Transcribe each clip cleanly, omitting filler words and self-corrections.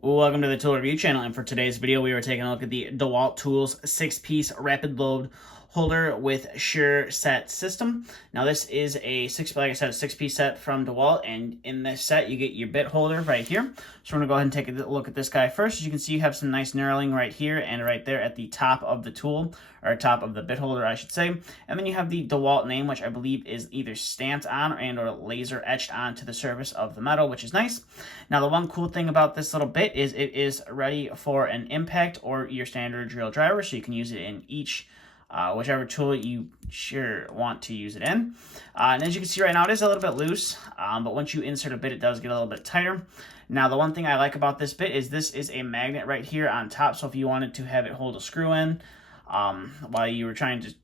Welcome to the Tool Review channel, and for today's video we are taking a look at the Dewalt Tools 6-piece rapid load holder with Sure Set system. Now this is like I said, a 6-piece set from Dewalt, and in this set you get your bit holder right here. So we're going to go ahead and take a look at this guy first. As you can see, you have some nice knurling right here and right there at the top of the tool, or top of the bit holder I should say. And then you have the Dewalt name, which I believe is either stamped on or laser etched onto the surface of the metal, which is nice. Now the one cool thing about this little bit is it is ready for an impact or your standard drill driver, so you can use it in each whichever tool you want to use it in. And as you can see right now, it is a little bit loose, but once you insert a bit, it does get a little bit tighter. Now, the one thing I like about this bit is this is a magnet right here on top, so if you wanted to have it hold a screw in while you were trying to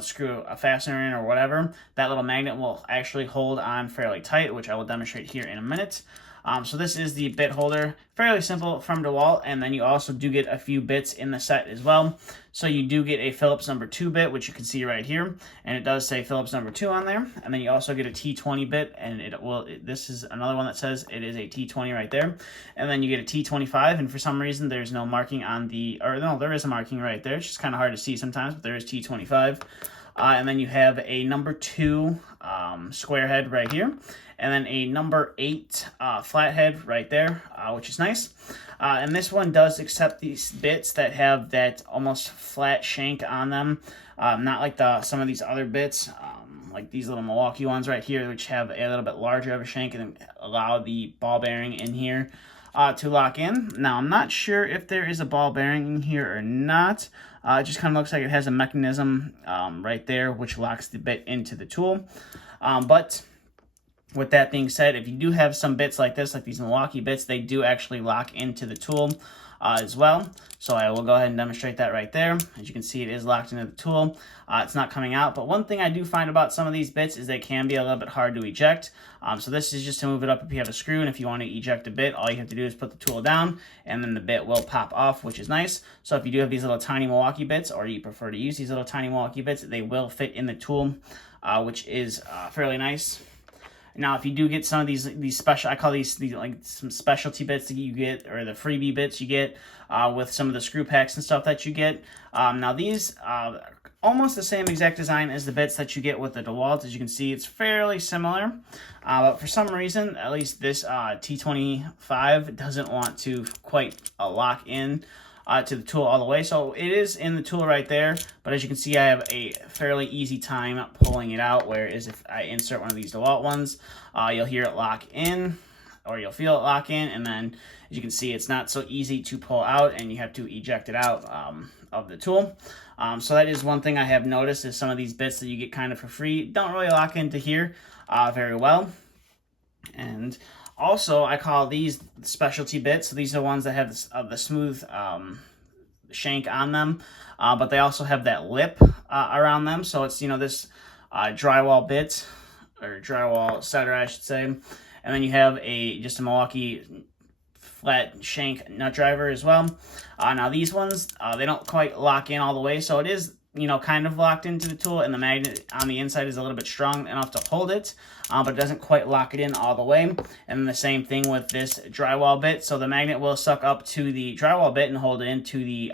screw a fastener in or whatever, that little magnet will actually hold on fairly tight, which I will demonstrate here in a minute. So this is the bit holder, fairly simple from DeWalt, and then you also do get a few bits in the set as well. So you do get a Phillips number 2 bit, which you can see right here, and it does say Phillips number 2 on there. And then you also get a T20 bit, and this is another one that says it is a T20 right there. And then you get a T25, and for some reason there's no marking on there is a marking right there. It's just kind of hard to see sometimes, but there is T25. And then you have a number 2 square head right here, and then a number 8 flathead right there, which is nice. And this one does accept these bits that have that almost flat shank on them, not like some of these other bits, like these little Milwaukee ones right here, which have a little bit larger of a shank and allow the ball bearing in here to lock in. Now, I'm not sure if there is a ball bearing in here or not. It just kind of looks like it has a mechanism right there, which locks the bit into the tool. But with that being said, if you do have some bits like this, like these Milwaukee bits, they do actually lock into the tool as well. So I will go ahead and demonstrate that right there. As you can see, it is locked into the tool. It's not coming out, but one thing I do find about some of these bits is they can be a little bit hard to eject. So this is just to move it up if you have a screw, and if you want to eject a bit, all you have to do is put the tool down, and then the bit will pop off, which is nice. So if you do have these little tiny Milwaukee bits, or you prefer to use these little tiny Milwaukee bits, they will fit in the tool, which is fairly nice. Now, if you do get some of these special, I call these like some specialty bits that you get, or the freebie bits you get with some of the screw packs and stuff that you get. Now, these almost the same exact design as the bits that you get with the DeWalt. As you can see, it's fairly similar, but for some reason, at least this T25 doesn't want to quite lock in to the tool all the way. So it is in the tool right there, but as you can see, I have a fairly easy time pulling it out, whereas if I insert one of these DeWalt ones, you'll hear it lock in, or you'll feel it lock in, and then as you can see, it's not so easy to pull out, and you have to eject it out of the tool. So that is one thing I have noticed, is some of these bits that you get kind of for free don't really lock into here very well. And also, I call these specialty bits. So these are the ones that have the smooth shank on them, but they also have that lip around them. So it's, this drywall bit, or drywall setter, I should say. And then you have just a Milwaukee flat shank nut driver as well. Now these ones, they don't quite lock in all the way, so it is kind of locked into the tool, and the magnet on the inside is a little bit strong enough to hold it, but it doesn't quite lock it in all the way. And the same thing with this drywall bit. So the magnet will suck up to the drywall bit and hold it into the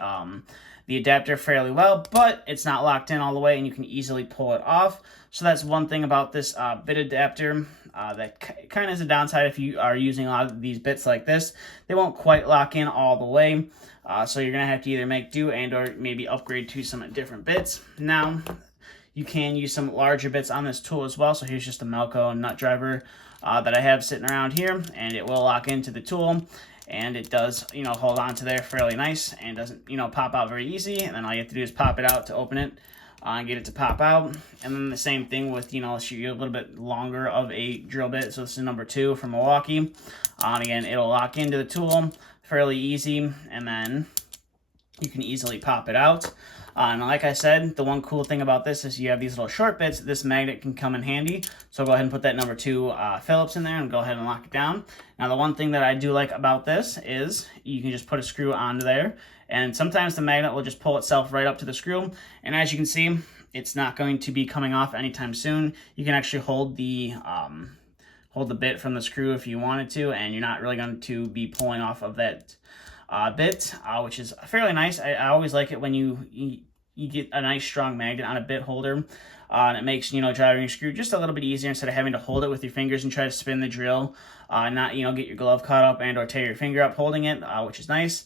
adapter fairly well, but it's not locked in all the way, and you can easily pull it off. So that's one thing about this bit adapter that kind of is a downside if you are using a lot of these bits like this. They won't quite lock in all the way. So you're going to have to either make do and or maybe upgrade to some different bits. Now, you can use some larger bits on this tool as well. So here's just a Melco nut driver that I have sitting around here, and it will lock into the tool. And it does, hold on to there fairly nice, and doesn't, pop out very easy. And then all you have to do is pop it out to open it and get it to pop out. And then the same thing with, shoot you a little bit longer of a drill bit. So this is number 2 from Milwaukee. Again, it'll lock into the tool fairly easy, and then you can easily pop it out. And like I said, the one cool thing about this is you have these little short bits. This magnet can come in handy. So go ahead and put that number 2 Phillips in there and go ahead and lock it down. Now, the one thing that I do like about this is you can just put a screw onto there, and sometimes the magnet will just pull itself right up to the screw. And as you can see, it's not going to be coming off anytime soon. You can actually hold hold the bit from the screw if you wanted to, and you're not really going to be pulling off of that bit, which is fairly nice. I always like it when you get a nice strong magnet on a bit holder, and it makes, driving your screw just a little bit easier instead of having to hold it with your fingers and try to spin the drill, not, get your glove caught up and or tear your finger up holding it, which is nice.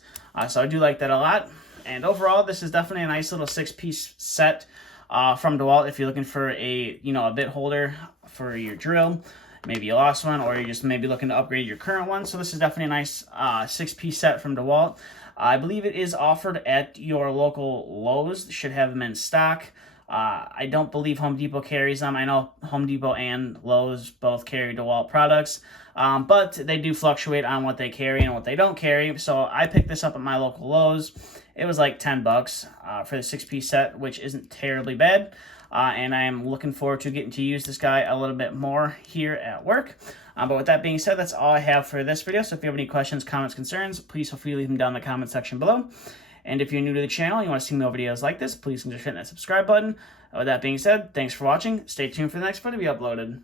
So I do like that a lot. And overall, this is definitely a nice little 6-piece set from Dewalt if you're looking for a, a bit holder for your drill. Maybe you lost one, or you're just maybe looking to upgrade your current one. So this is definitely a nice 6-piece set from Dewalt. I believe it is offered at your local Lowe's. Should have them in stock. I don't believe Home Depot carries them. I know Home Depot and Lowe's both carry Dewalt products, but they do fluctuate on what they carry and what they don't carry. So I picked this up at my local Lowe's. It was like $10 for the 6-piece set, which isn't terribly bad. And I am looking forward to getting to use this guy a little bit more here at work. But with that being said, that's all I have for this video. So if you have any questions, comments, concerns, please feel free to leave them down in the comment section below. And if you're new to the channel and you want to see more videos like this, please consider hitting that subscribe button. With that being said, thanks for watching. Stay tuned for the next video to be uploaded.